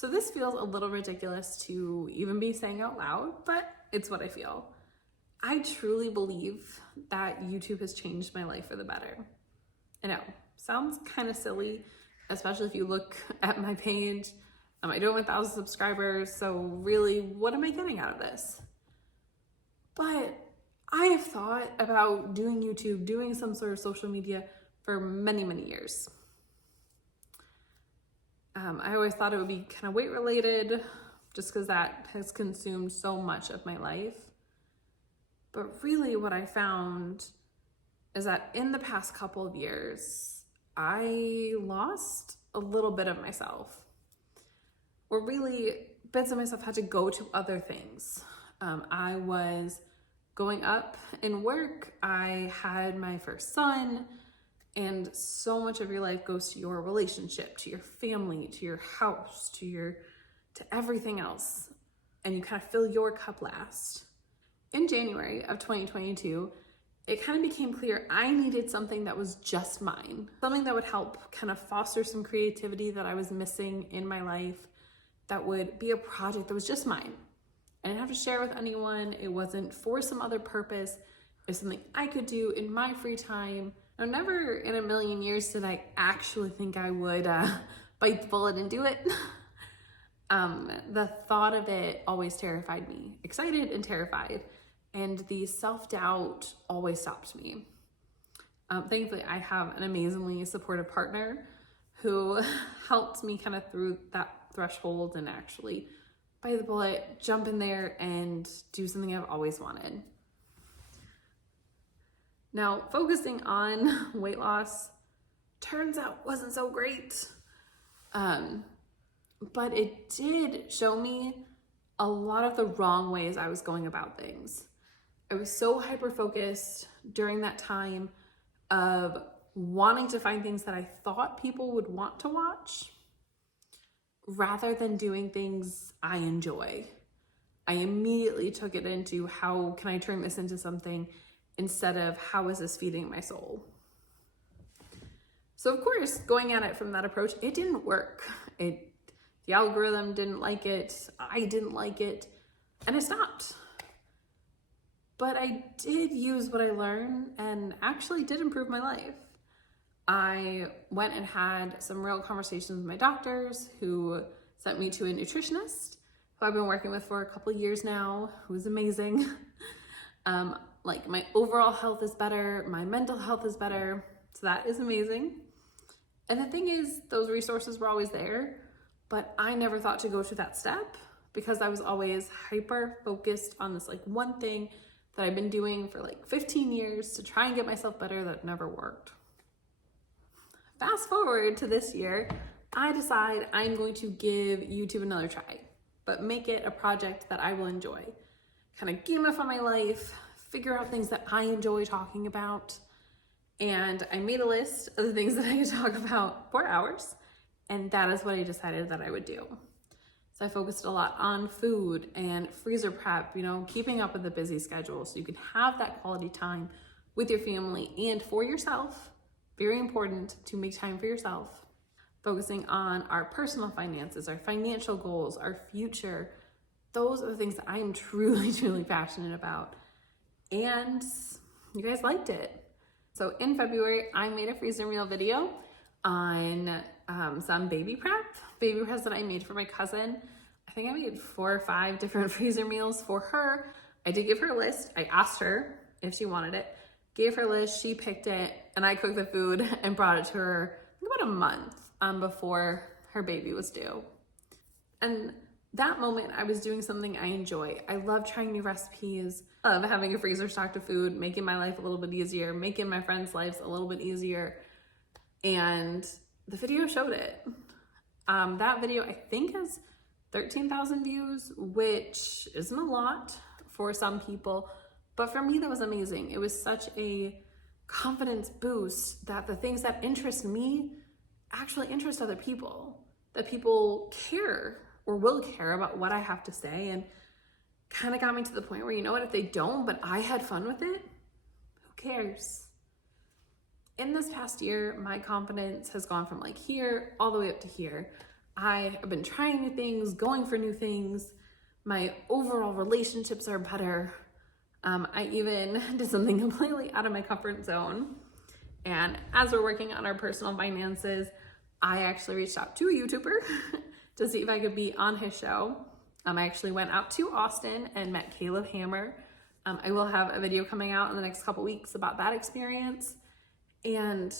So this feels a little ridiculous to even be saying out loud, but it's what I feel. I truly believe that YouTube has changed my life for the better. I know, sounds kind of silly, especially if you look at my page. I do have 1,000 subscribers, so really, what am I getting out of this? But I have thought about doing YouTube, doing some sort of social media for many, many years. I always thought it would be kind of weight related, just because that has consumed so much of my life. But really what I found is that in the past couple of years, I lost a little bit of myself. Or really, bits of myself had to go to other things. I was going up in work, I had my first son, and so much of your life goes to your relationship, to your family, to your house, to everything else. And you kind of fill your cup last. In January of 2022, it kind of became clear I needed something that was just mine. Something that would help kind of foster some creativity that I was missing in my life, that would be a project that was just mine. I didn't have to share with anyone. It wasn't for some other purpose. It was something I could do in my free time. Now, never in a million years did I actually think I would bite the bullet and do it. The thought of it always terrified me, excited and terrified. And the self-doubt always stopped me. Thankfully, I have an amazingly supportive partner who helped me kind of through that threshold and actually bite the bullet, jump in there, and do something I've always wanted. Now, focusing on weight loss turns out wasn't so great. But it did show me a lot of the wrong ways I was going about things. I was so hyper-focused during that time of wanting to find things that I thought people would want to watch rather than doing things I enjoy. I immediately took it into how can I turn this into something instead of how is this feeding my soul? So of course, going at it from that approach, it didn't work. The algorithm didn't like it, I didn't like it, and I stopped. But I did use what I learned and actually did improve my life. I went and had some real conversations with my doctors who sent me to a nutritionist who I've been working with for a couple of years now, who is amazing. Like my overall health is better, my mental health is better, so that is amazing. And the thing is, those resources were always there, but I never thought to go to that step because I was always hyper focused on this like one thing that I've been doing for like 15 years to try and get myself better that never worked. Fast forward to this year, I decide I'm going to give YouTube another try, but make it a project that I will enjoy. Kind of gamify my life, figure out things that I enjoy talking about. And I made a list of the things that I could talk about for hours. And that is what I decided that I would do. So I focused a lot on food and freezer prep, keeping up with the busy schedule so you can have that quality time with your family and for yourself. Very important to make time for yourself. Focusing on our personal finances, our financial goals, our future. Those are the things that I am truly, truly passionate about. And you guys liked it. So in February, I made a freezer meal video on some baby preps that I made for my cousin. I think I made 4 or 5 different freezer meals for her. I did give her a list. I asked her if she wanted it, gave her a list, she picked it, and I cooked the food and brought it to her about a month before her baby was due. And that moment, I was doing something I enjoy. I love trying new recipes, love having a freezer stocked of food, making my life a little bit easier, making my friends' lives a little bit easier. And the video showed it. That video, I think, has 13,000 views, which isn't a lot for some people, but for me, that was amazing. It was such a confidence boost that the things that interest me actually interest other people, that people care or will care about what I have to say, and kind of got me to the point where, if they don't, but I had fun with it, who cares? In this past year, my confidence has gone from like here all the way up to here. I have been trying new things, going for new things. My overall relationships are better. I even did something completely out of my comfort zone. And as we're working on our personal finances, I actually reached out to a YouTuber to see if I could be on his show. I actually went out to Austin and met Caleb Hammer. I will have a video coming out in the next couple weeks about that experience. And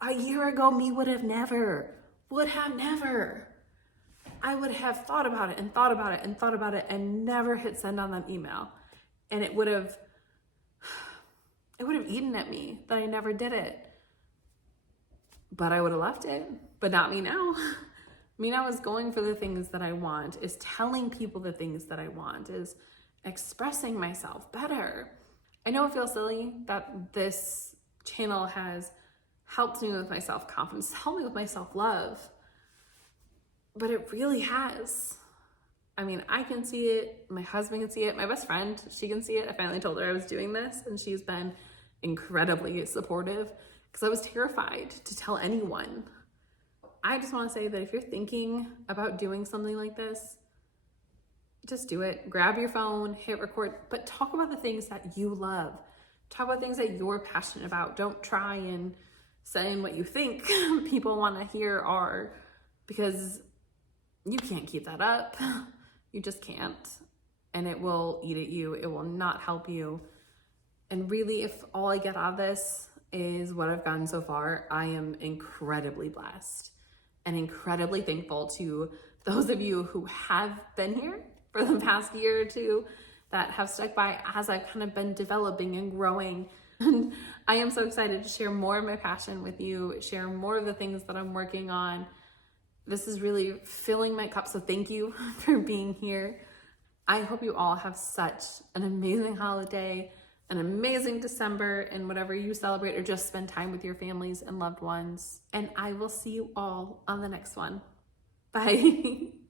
a year ago, me would have never. I would have thought about it and thought about it and thought about it and never hit send on that email. And it would have eaten at me that I never did it. But I would have left it. But not me now. Me now is going for the things that I want, is telling people the things that I want, is expressing myself better. I know it feels silly that this channel has helped me with my self-confidence, helped me with my self-love, but it really has. I mean, I can see it, my husband can see it, my best friend, she can see it. I finally told her I was doing this, and she's been incredibly supportive because I was terrified to tell anyone. I just want to say that if you're thinking about doing something like this, just do it. Grab your phone, hit record, but talk about the things that you love. Talk about things that you're passionate about. Don't try and say in what you think people want to hear are, because you can't keep that up. You just can't. And it will eat at you. It will not help you. And really, if all I get out of this is what I've gotten so far, I am incredibly blessed and incredibly thankful to those of you who have been here for the past year or two, that have stuck by as I've kind of been developing and growing. And I am so excited to share more of my passion with you, share more of the things that I'm working on. This is really filling my cup, so thank you for being here. I hope you all have such an amazing holiday, an amazing December, and whatever you celebrate or just spend time with your families and loved ones. And I will see you all on the next one. Bye.